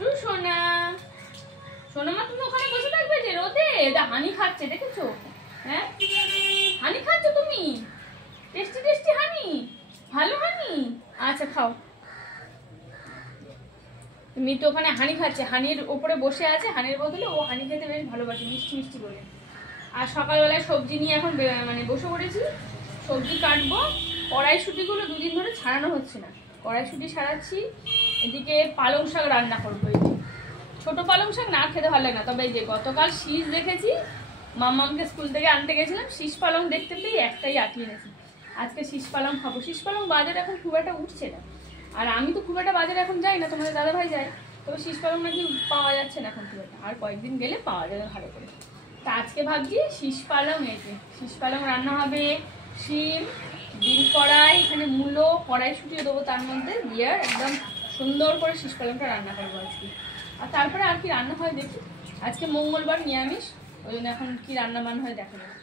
টুট্টু সোনা, সোনা মা তুমি ওখানে বসে থাকবে যে রোদে? এটা হানি খাচ্ছে দেখেছো? হ্যাঁ হানি খাচ্ছ তুমি? টেস্টি টেস্টি হানি, ভালো হানি। আচ্ছা খাও। মিতু ওখানে হানি খাচ্ছে, হানির ওপরে বসে আছে, হানির বদলে ও হানি খেতে বেশ ভালোবাসে, মিষ্টি মিষ্টি বলে। আর সকালবেলায় সবজি নিয়ে এখন মানে বসে পড়েছি, সবজি কাটবো। কড়াইশুঁটিগুলো দুদিন ধরে ছাড়ানো হচ্ছে না, কড়াইশুঁটি ছাড়াচ্ছি। এদিকে পালং শাক রান্না করবো। এই যে ছোটো পালং শাক না খেতে ভালো লাগে না, তবে এই যে গতকাল শীষ দেখেছি, মাম্মামকে স্কুল থেকে আনতে গেছিলাম, শীষ পালং দেখতে পেয়ে একটাই আঁটিয়ে এনেছি। আজকে শীষ পালং খাবো। শীষ পালং বাজারে এখন খুব একটা উঠছে না, আর আমি তো খুব একটা বাজারে এখন যাই না, তোমাদের দাদাভাই যায়, তবে শীষ পালং নাকি পাওয়া যাচ্ছে না এখন খুব একটা, আর কয়েকদিন গেলে পাওয়া যাবে ভালো করে। তা আজকে ভাবছি শীষ পালং, এতে শীষ পালং রান্না হবে, শিম, ডিম কড়াই, এখানে মূলো, কড়াইশুঁটিও দেবো তার মধ্যে দিয়ে একদম সুন্দর করে শীষ পালংটা রান্না করবো আজকে। আর তারপরে আর কি রান্না হয় দেখি, আজকে মঙ্গলবার নিরামিষ, ওই জন্য এখন কি রান্না বান্না হয় দেখা যাবে।